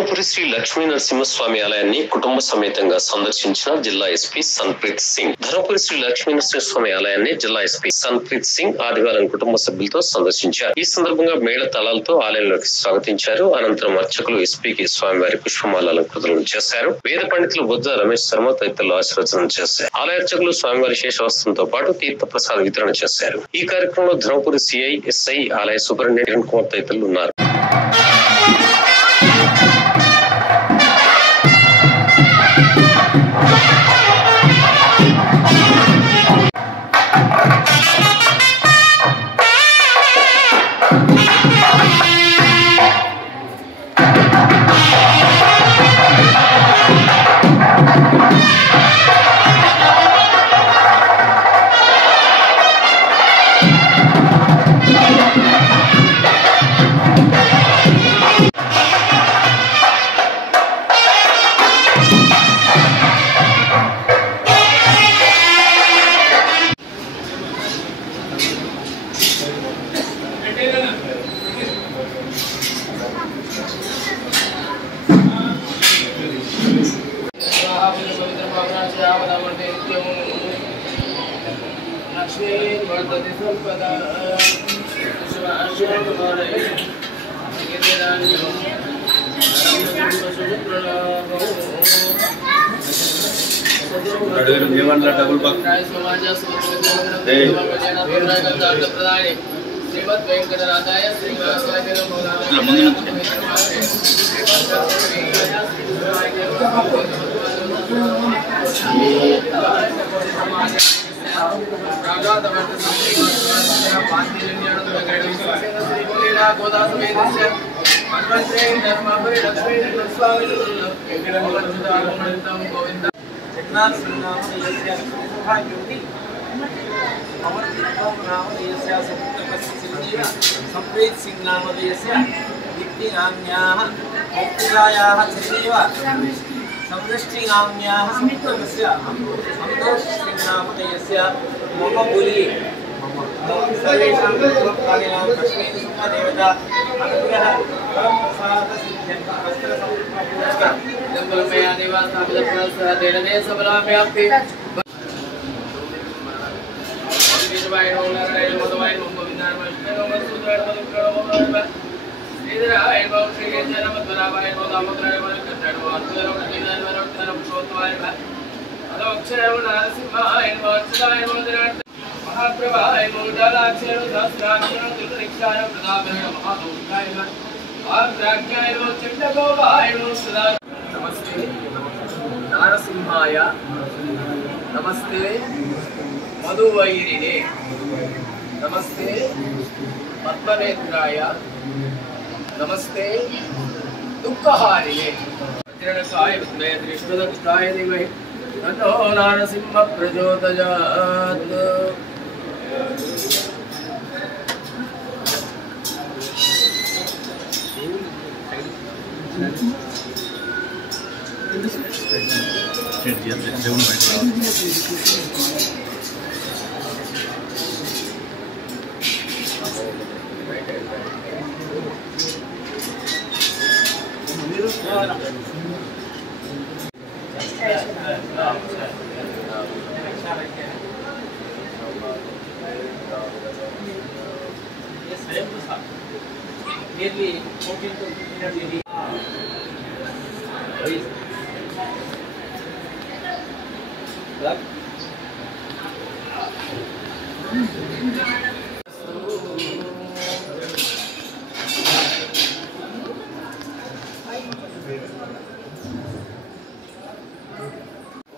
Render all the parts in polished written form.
ధర్మపురి శ్రీ లక్ష్మీ నరసింహస్వామి ఆలయాన్ని కుటుంబ సమేతంగా సందర్శించిన జిల్లా ఎస్పీ సన్ప్రీత్ సింగ్. ధర్మపురి శ్రీ లక్ష్మీ నరసింహస్వామి ఆలయాన్ని జిల్లా ఎస్పీ సన్ప్రీత్ సింగ్ ఆదివారం కుటుంబ సభ్యులతో సందర్శించారు. ఈ సందర్భంగా మేళ తాళాలతో ఆలయంలోకి స్వాగతించారు. అనంతరం అర్చకులు ఎస్పీకి స్వామివారి పుష్పమాల అలంకృతులను చేశారు. వేద పండితులు బొజ్జ రమేష్ శర్మ తదితరులు ఆశీర్వచనం చేశారు. ఆలయ అర్చకులు స్వామివారి శేషవస్త్రంతో పాటు తీర్థ ప్రసాద వితరణ చేశారు. ఈ కార్యక్రమంలో ధర్మపురి సిఐ, ఎస్ఐ, ఆలయ సూపరింటెండెంట్ కుమార్ తదితరులు ఉన్నారు. संप्रीत सिंह नामधेयस्य दीप्तिनाम्याः भक्तिलायाः चैव समदृष्टिनाम्याः संस्कृतस्य संतोष सिंह नामधेयस्य मम गुली सर्वेषां प्राणिनां लक्ष्मी देवता अनुग्रह परमप्रसाद सिद्ध्यर्थं वस्त्रसंपूर्णस्य जन्ममया देवास्तापितप्रसाद देनदे सबलाभ्याप्ति नमस्ते नारसिंहाय नमस्ते मधुवैरिणे नमस्ते पद्मनेत्राय नमस्ते दुःखहारिणे वज्रणकाय विद्महे दृष्टदक्षाय धीमहि तन्नो नारसिंह प्रचोदयात्। Nearly 14 to 15 years.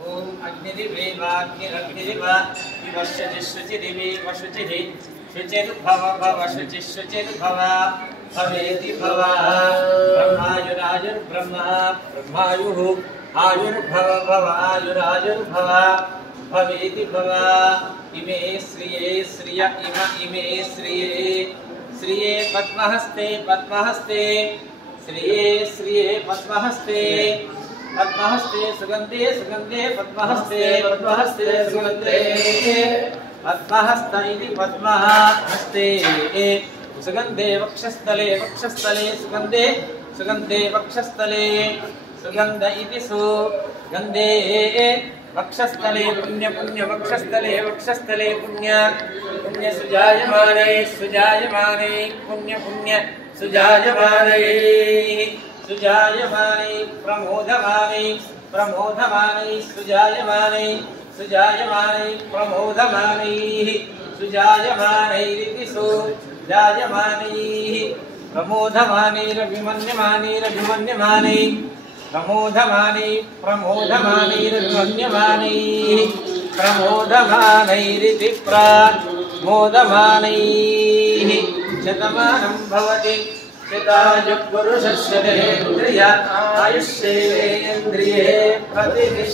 Om Agnidive Agnidiva Vivashyajishyajidivi Vashyajihi Shyajirbhava Bhava Shyajirbhava Bhaveti Bhava Brahmayurajur Brahma Brahmayuhu Ayurbhava Bhava Ayurajur Bhaveti Bhava Ime Sriye Sriya Ime Sriye Sriye Padmahaste Padmahaste Sriye Sriye Padmahaste Padmahaste Sugandhe Sugandhe Padmahaste Padmahaste Sugandhe Padmahasta Idi Padmahaste Sugandhe Vakshastale Vakshastale Sugandhe सुगन्धे वक्षस्थले सुगन्ध इति सुगन्धे वक्षस्थले पुण्य पुण्य वक्षस्थले वक्षस्थले पुण्य पुण्य सुजायमाने सुजायमाने पुण्य पुण्य सुजायमाने सुजायमाने प्रमोदमाने प्रमोदमाने सुजायमाने सुजायमाने प्रमोदमाने सुजायमानैरिति सुजायमानैः प्रमोदमानैरभिमन्यमानैरभिमन्यमानै प्रमोदमानै प्रमोदमानैरभिमन्यमानैः प्रमोदमानैरिति प्रमोदमानैः शतमानं भवति शतायुः पुरुषस्य देहेन्द्रिय आयुष्येन्द्रिये प्रतिष्ठितः।